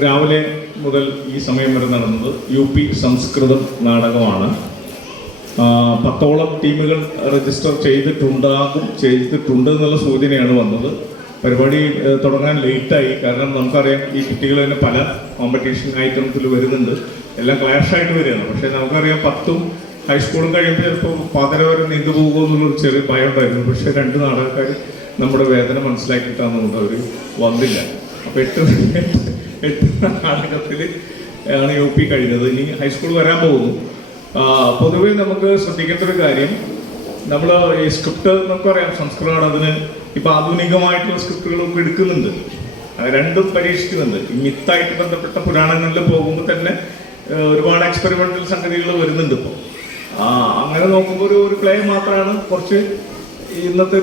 രാവിലെ മുതൽ ഈ സമയം വരെ നടന്നത് UP സംസ്കൃതം നാടകമാണ്. 10ഓളം ടീമുകൾ രജിസ്റ്റർ ചെയ്തിട്ടുണ്ട് എന്നുള്ള സൂചനയാണ് വന്നത്. പരിപാടി തുടങ്ങാൻ ലേറ്റായി. കാരണം നമുക്കറിയാം ഈ കുട്ടികൾ തന്നെ പല കോമ്പറ്റീഷൻ ഐറ്റംസിൽ വരുന്നുണ്ട്. എല്ലാം ക്ലാഷായിട്ട് വരികയാണ്. പക്ഷേ നമുക്കറിയാം 10ഉം ഹൈസ്കൂളും കഴിയുമ്പോൾ ചിലപ്പോൾ 11 വരെ നീണ്ടു പോകുമെന്നുള്ളൊരു ചെറിയ ഭയം ഉണ്ടായിരുന്നു. പക്ഷേ 2 നാടകക്കാർ നമ്മുടെ വേദന മനസ്സിലാക്കിയിട്ടാണ് അവർ വന്നില്ല. അപ്പോൾ 8 നാടകത്തിൽ ആണ് UP കഴിഞ്ഞത്. ഇനി ഹൈസ്കൂൾ വരാൻ പോകുന്നു. പൊതുവെ നമുക്ക് ശ്രദ്ധിക്കേണ്ട ഒരു കാര്യം, നമ്മൾ ഈ സ്ക്രിപ്റ്റ് നമുക്കറിയാം സംസ്കൃതമാണ്. അതിന് ഇപ്പം ആധുനികമായിട്ടുള്ള സ്ക്രിപ്റ്റുകളൊക്കെ എടുക്കുന്നുണ്ട്, രണ്ടും പരീക്ഷിക്കുന്നുണ്ട്. ഈ മിത്തായിട്ട് ബന്ധപ്പെട്ട പുരാണങ്ങളിൽ പോകുമ്പോൾ തന്നെ ഒരുപാട് എക്സ്പെരിമെന്റൽ സംഗതികൾ വരുന്നുണ്ട് ഇപ്പോൾ. അങ്ങനെ നോക്കുമ്പോൾ ഒരു പ്ലേ മാത്രമാണ് കുറച്ച് ഇന്നത്തെ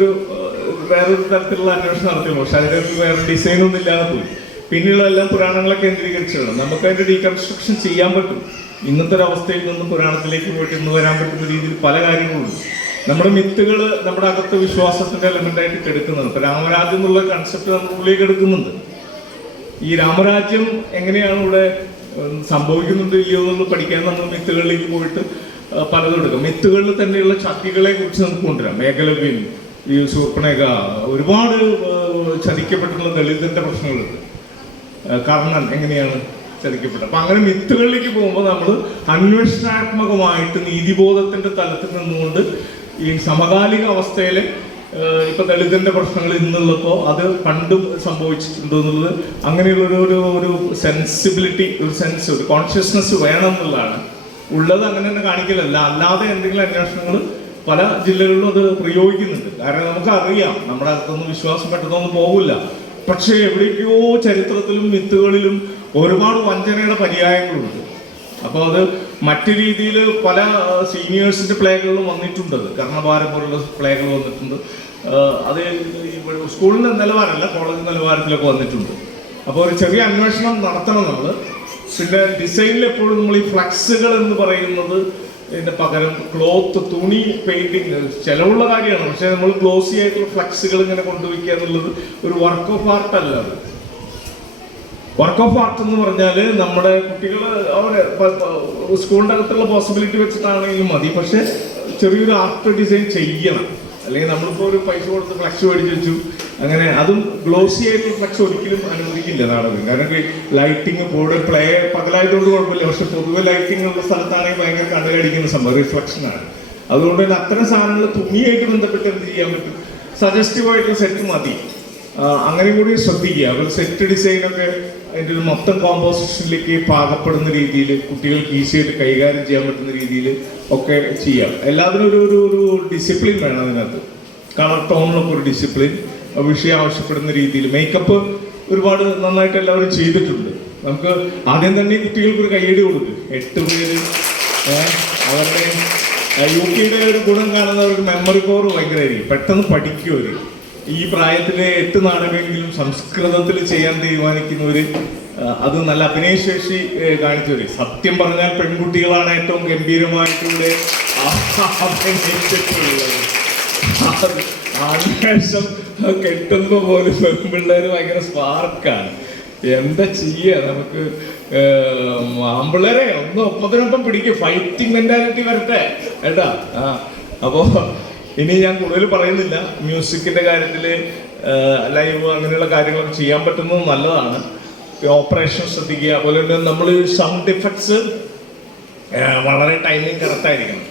വേറൊരു തരത്തിലുള്ള അന്വേഷണം നടത്തിയുള്ളൂ. പക്ഷെ അതിനൊരു വേറെ ഡിസൈനൊന്നും ഇല്ലാതെ പോയി. പിന്നെയുള്ളതെല്ലാം പുരാണങ്ങളെ കേന്ദ്രീകരിച്ചാണ്. നമുക്ക് അതിൻ്റെ ഡീകൺസ്ട്രക്ഷൻ ചെയ്യാൻ പറ്റും. ഇന്നത്തെ ഒരു അവസ്ഥയിൽ നിന്നും പുരാണത്തിലേക്ക് പോയിട്ട് ഇന്ന് വരാൻ പറ്റുന്ന രീതിയിൽ പല കാര്യങ്ങളുണ്ട്. നമ്മുടെ മിത്തുകൾ നമ്മുടെ അകത്ത് വിശ്വാസത്തിന്റെ എലമെന്റായിട്ട് എടുക്കുന്നുണ്ട്. ഇപ്പൊ രാമരാജ്യം എന്നുള്ള കൺസെപ്റ്റ് നമ്മുടെ ഉള്ളിലേക്ക് എടുക്കുന്നുണ്ട്. ഈ രാമരാജ്യം എങ്ങനെയാണ് ഇവിടെ സംഭവിക്കുന്നുണ്ട് ഇല്ലയോ എന്നുള്ളത് പഠിക്കാൻ നമ്മൾ മിത്തുകളിലേക്ക് പോയിട്ട് പലതും എടുക്കാം. മിത്തുകളിൽ തന്നെയുള്ള ശക്തികളെ കുറിച്ച് നമുക്ക് കൊണ്ടുവരാം. മേഘലവ്യൻ, ഈ ശൂർപ്പണഖ, ഒരുപാട് ചതിക്കപ്പെട്ടിട്ടുള്ള ദളിതന്റെ പ്രശ്നങ്ങളുണ്ട്. കർണൻ എങ്ങനെയാണ് ചതിക്കപ്പെട്ടത്. അപ്പൊ അങ്ങനെ മിത്തുകളിലേക്ക് പോകുമ്പോൾ നമ്മൾ അന്വേഷണാത്മകമായിട്ട് നീതിബോധത്തിന്റെ തലത്തിൽ നിന്നുകൊണ്ട് ഈ സമകാലിക അവസ്ഥയിലെ ഇപ്പൊ ദളിതന്റെ പ്രശ്നങ്ങൾ ഇന്നുള്ളപ്പോൾ അത് പണ്ട് സംഭവിച്ചിട്ടുണ്ടോ എന്നുള്ളത് അങ്ങനെയുള്ള ഒരു സെൻസിബിലിറ്റി, ഒരു സെൻസ്, ഒരു കോൺഷ്യസ്നെസ് വേണം എന്നുള്ളതാണ്. ഉള്ളത് അങ്ങനെ തന്നെ കാണിക്കലല്ല, അല്ലാതെ എന്തെങ്കിലും അന്വേഷണങ്ങൾ പല ജില്ലകളിലും അത് പ്രയോഗിക്കുന്നുണ്ട്. കാരണം നമുക്കറിയാം നമ്മുടെ അകത്തൊന്നും വിശ്വാസം പെട്ടെന്നൊന്നും പോകില്ല. പക്ഷേ എവിടേക്കോ ചരിത്രത്തിലും മിത്തുകളിലും ഒരുപാട് വഞ്ചനയുടെ പര്യായങ്ങളുണ്ട്. അപ്പോൾ അത് മറ്റു രീതിയിൽ പല സീനിയേഴ്സിന്റെ പ്ലേകളിലും വന്നിട്ടുണ്ട്. കർണഭാരം പോലുള്ള പ്ലേകൾ വന്നിട്ടുണ്ട്. അത് സ്കൂളിന്റെ നിലവാരമല്ല, കോളേജ് നിലവാരത്തിലൊക്കെ വന്നിട്ടുണ്ട്. അപ്പോൾ ഒരു ചെറിയ അന്വേഷണം നടത്തണം നമ്മൾ. പിന്നെ ഡിസൈനിൽ എപ്പോഴും നമ്മൾ ഈ ഫ്ലക്സുകൾ എന്ന് പറയുന്നത് ഇതിന്റെ പകരം ക്ലോത്ത്, തുണി, പെയിന്റിങ് ചിലവുള്ള കാര്യമാണ്. പക്ഷെ നമ്മൾ ഗ്ലോസി ആയിട്ടുള്ള ഫ്ലക്സുകൾ ഇങ്ങനെ കൊണ്ടുവയ്ക്കുക എന്നുള്ളത് ഒരു വർക്ക് ഓഫ് ആർട്ട് അല്ല. അത് വർക്ക് ഓഫ് ആർട്ട് എന്ന് പറഞ്ഞാൽ നമ്മുടെ കുട്ടികൾ അവരെ സ്കൂളിൻ്റെ അകത്തുള്ള പോസിബിലിറ്റി വെച്ചിട്ടാണെങ്കിലും മതി. പക്ഷെ ചെറിയൊരു ആർട്ട് ഡിസൈൻ ചെയ്യണം. അല്ലെങ്കിൽ നമ്മളിപ്പോൾ ഒരു പൈസ കൊടുത്ത് ഫ്ലക്സ് മേടിച്ച് വെച്ചു, അങ്ങനെ അതും ഗ്ലോസി ആയിട്ടുള്ള ഫ്ലക്സ് ഒരിക്കലും അനുവദിക്കില്ല നാടകം. കാരണം ലൈറ്റിങ് കൂടുതൽ പ്ലേ പകലായതുകൊണ്ട് കുഴപ്പമില്ല. പക്ഷെ പൊതുവെ ലൈറ്റിംഗ് ഉള്ള സ്ഥലത്താണെങ്കിൽ ഭയങ്കര കണ്ടുകടിക്കുന്ന സംഭവം റിഫ്ലക്ഷനാണ്. അതുകൊണ്ട് തന്നെ അത്തരം സാധനങ്ങൾ തുണിയായിട്ട് ബന്ധപ്പെട്ട് എന്ത് ചെയ്യാൻ പറ്റും, സജസ്റ്റീവായിട്ടുള്ള സെറ്റ് മതി. അങ്ങനെ കൂടി ശ്രദ്ധിക്കുക. അവർ സെറ്റ് ഡിസൈനൊക്കെ അതിൻ്റെ ഒരു മൊത്തം കോമ്പോസിഷനിലേക്ക് പാകപ്പെടുന്ന രീതിയിൽ കുട്ടികൾക്ക് ഈസിയായിട്ട് കൈകാര്യം ചെയ്യാൻ പറ്റുന്ന രീതിയിൽ ഒക്കെ ചെയ്യാം. എല്ലാത്തിനും ഒരു ഡിസിപ്ലിൻ വേണം അതിനകത്ത്. കളർ ടോണിലൊക്കെ ഒരു ഡിസിപ്ലിൻ, വിഷയം ആവശ്യപ്പെടുന്ന രീതിയിൽ. മേക്കപ്പ് ഒരുപാട് നന്നായിട്ട് എല്ലാവരും ചെയ്തിട്ടുണ്ട്. നമുക്ക് ആദ്യം തന്നെ കുട്ടികൾക്ക് ഒരു കയ്യടി കൊടുക്കും. 8 പേര് അവരുടെ UPയുടെ ഒരു ഗുണം കാണുന്നവർക്ക് മെമ്മറി പവർ ഭയങ്കരമായിരിക്കും. പെട്ടെന്ന് പഠിക്കും. ഈ പ്രായത്തിലെ 8 നാടകമെങ്കിലും സംസ്കൃതത്തിൽ ചെയ്യാൻ തീരുമാനിക്കുന്നവര് അത് നല്ല അഭിനയശേഷി കാണിച്ചവര്. സത്യം പറഞ്ഞാൽ പെൺകുട്ടികളാണ് ഏറ്റവും ഗംഭീരമായിട്ടുള്ള അഭിനയിച്ചിട്ടുള്ളത്. ആവേശം കെട്ടുമ്പോ പോലും പെൺപിള്ളേര് ഭയങ്കര സ്പാർക്കാണ്. എന്താ ചെയ്യാ, നമുക്ക് ആമ്പിള്ളേരെ ഒന്ന് ഒപ്പത്തിനൊപ്പം പിടിക്കും. ഫൈറ്റിംഗ് മെന്റാലിറ്റി വരട്ടെ ഏട്ടാ. അപ്പോ ഇനി ഞാൻ കൂടുതൽ പറയുന്നില്ല. മ്യൂസിക്കിന്റെ കാര്യത്തിൽ ലൈവ് അങ്ങനെയുള്ള കാര്യങ്ങളൊക്കെ ചെയ്യാൻ പറ്റുന്നത് നല്ലതാണ്. ഓപ്പറേഷൻ ശ്രദ്ധിക്കുക. അതുപോലെ തന്നെ നമ്മൾ സൗണ്ട് ഇഫക്ട്സ് വളരെ ടൈമിങ് കറക്റ്റായിരിക്കണം.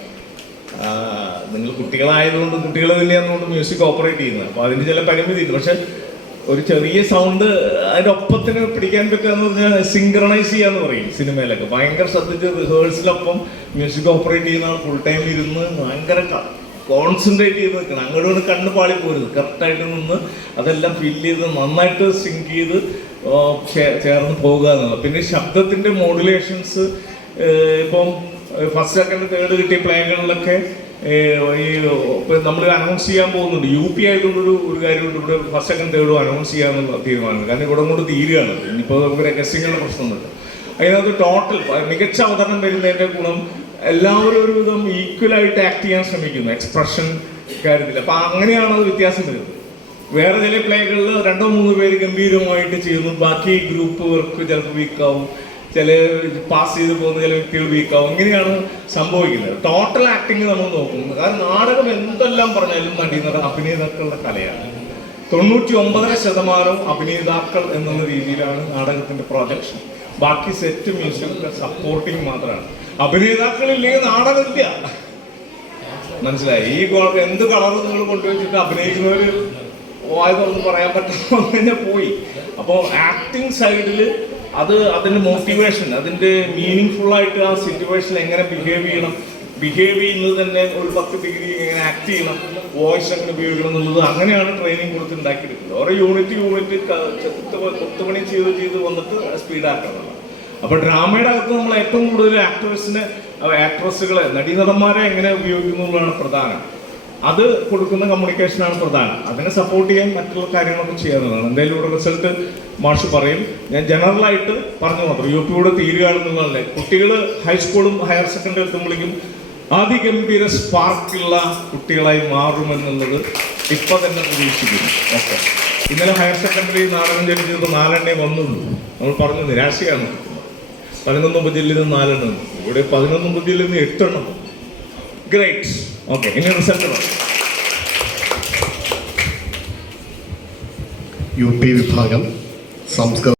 നിങ്ങൾ കുട്ടികളായതുകൊണ്ട് കുട്ടികൾ തന്നെയാണെന്നുകൊണ്ട് മ്യൂസിക് ഓപ്പറേറ്റ് ചെയ്യുന്നത്. അപ്പോൾ അതിന് ചില പരിമിതി ഉണ്ട്. പക്ഷെ ഒരു ചെറിയ സൗണ്ട് അതിൻ്റെ ഒപ്പത്തിന് പിടിക്കാൻ പറ്റുക എന്ന് പറഞ്ഞാൽ സിങ്ക്രണൈസ് ചെയ്യാന്ന് പറയും സിനിമയിലൊക്കെ. ഭയങ്കര ശ്രദ്ധിച്ച് റിഹേഴ്സലൊപ്പം മ്യൂസിക് ഓപ്പറേറ്റ് ചെയ്യുന്ന ഫുൾ ടൈം ഇരുന്ന് ഭയങ്കര കോൺസെൻട്രേറ്റ് ചെയ്ത് നിൽക്കണം. അങ്ങോട്ട് കണ്ണ് പാളി പോരുത്. കറക്റ്റായിട്ട് നിന്ന് അതെല്ലാം ഫീൽ ചെയ്ത് നന്നായിട്ട് സിങ്ക് ചെയ്ത് ചേർന്ന് പോകുക എന്നുള്ളത്. പിന്നെ ശബ്ദത്തിൻ്റെ മോഡുലേഷൻസ് ഇപ്പം ഫസ്റ്റ് സെക്കൻഡ് തേർഡ് കിട്ടിയ പ്ലേകളിലൊക്കെ നമ്മൾ അനൗൺസ് ചെയ്യാൻ പോകുന്നുണ്ട്. UP ആയതുകൊണ്ട് ഒരു കാര്യമുണ്ട്. ഇവിടെ ഫസ്റ്റ് സെക്കൻഡ് തേർഡും അനൗൺസ് ചെയ്യാമെന്നുള്ള തീരുമാനം. കാരണം ഇവിടെ കൊണ്ട് തീരുകയാണ്. ഇനിയിപ്പോൾ നമുക്ക് രഹസ്യങ്ങളുടെ പ്രശ്നമൊന്നുമില്ല. അതിനകത്ത് ടോട്ടൽ മികച്ച അവതരണം വരുന്നതിൻ്റെ ഗുണം എല്ലാവരും ഒരുവിധം ഈക്വലായിട്ട് ആക്ട് ചെയ്യാൻ ശ്രമിക്കുന്നു എക്സ്പ്രഷൻ കാര്യത്തിൽ. അപ്പം അങ്ങനെയാണ് അത് വ്യത്യാസം വരുന്നത്. വേറെ ചില പ്ലേകളിൽ 2-3 പേര് ഗംഭീരമായിട്ട് ചെയ്യുന്നു, ബാക്കി ഗ്രൂപ്പ് വർക്ക് ചിലപ്പോൾ വീക്കാവും, ചില പാസ് ചെയ്ത് പോകുന്ന ചില വ്യക്തികൾ വീക്കാവും. ഇങ്ങനെയാണ് സംഭവിക്കുന്നത്. ടോട്ടൽ ആക്ടിങ് നമ്മൾ നോക്കും. കാരണം നാടകം എന്തെല്ലാം പറഞ്ഞാലും അഭിനേതാക്കളുടെ കലയാണ്. 99% അഭിനേതാക്കൾ എന്നുള്ള രീതിയിലാണ് നാടകത്തിന്റെ പ്രൊജക്ഷൻ. ബാക്കി സെറ്റ്, മ്യൂസിക്, സപ്പോർട്ടിങ് മാത്രമാണ്. അഭിനേതാക്കളില്ലെങ്കിൽ നാടകമില്ല. മനസ്സിലായി? ഈ എന്ത് കളർ നിങ്ങൾ കൊണ്ടുവച്ചിട്ട് അഭിനയിക്കുന്നവർ വായ തുറന്ന് പറയാൻ പറ്റുന്ന തന്നെ പോയി. അപ്പോൾ ആക്ടിങ് സൈഡിൽ അതിൻ്റെ മോട്ടിവേഷൻ, അതിൻ്റെ മീനിങ് ഫുള്ളായിട്ട് ആ സിറ്റുവേഷനിൽ എങ്ങനെ ബിഹേവ് ചെയ്യുന്നത് തന്നെ ഒരു 10 ഡിഗ്രി എങ്ങനെ ആക്ട് ചെയ്യണം, വോയിസ് എങ്ങനെ ഉപയോഗിക്കണം എന്നുള്ളത് അങ്ങനെയാണ് ട്രെയിനിങ് കൊടുത്ത് ഉണ്ടാക്കിയെടുക്കുന്നത്. ഓരോ യൂണിറ്റ് കൊത്തുപണി ചെയ്ത് വന്നിട്ട് സ്പീഡാക്കണം. അപ്പോൾ ഡ്രാമയുടെ അകത്ത് നമ്മൾ ഏറ്റവും കൂടുതൽ ആക്ട്രസുകളെ, നടീനടന്മാരെ എങ്ങനെ ഉപയോഗിക്കുന്നതാണ് പ്രധാനം. അത് കൊടുക്കുന്ന കമ്മ്യൂണിക്കേഷനാണ് പ്രധാനം. അതിനെ സപ്പോർട്ട് ചെയ്യാൻ മറ്റുള്ള കാര്യങ്ങളൊക്കെ ചെയ്യാവുന്നതാണ്. എന്തായാലും ഇവിടെ റിസൾട്ട് മാഷ് പറയും. ഞാൻ ജനറലായിട്ട് പറഞ്ഞു മാത്രം UP തീരുകയാണെന്നുള്ളതല്ലേ. കുട്ടികൾ ഹൈസ്കൂളും ഹയർ സെക്കൻഡറി എത്തുമ്പോഴേക്കും അതിഗംഭീര സ്പാർക്കുള്ള കുട്ടികളായി മാറുമെന്നുള്ളത് ഇപ്പം തന്നെ പ്രതീക്ഷിക്കുന്നു. ഓക്കെ, ഇന്നലെ ഹയർ സെക്കൻഡറി നാടകം ജനിച്ചത് 4 വന്നുള്ളൂ. നമ്മൾ പറഞ്ഞു നിരാശയാണ്. 11 ജില്ലയിൽ നിന്ന് 4 ഇവിടെ 11 ജില്ലയിൽ നിന്ന് 8. ഗ്രേറ്റ്. ഓക്കെ, ഇനി റിസൾട്ട് UP വിഭാഗം സംസ്കൃതം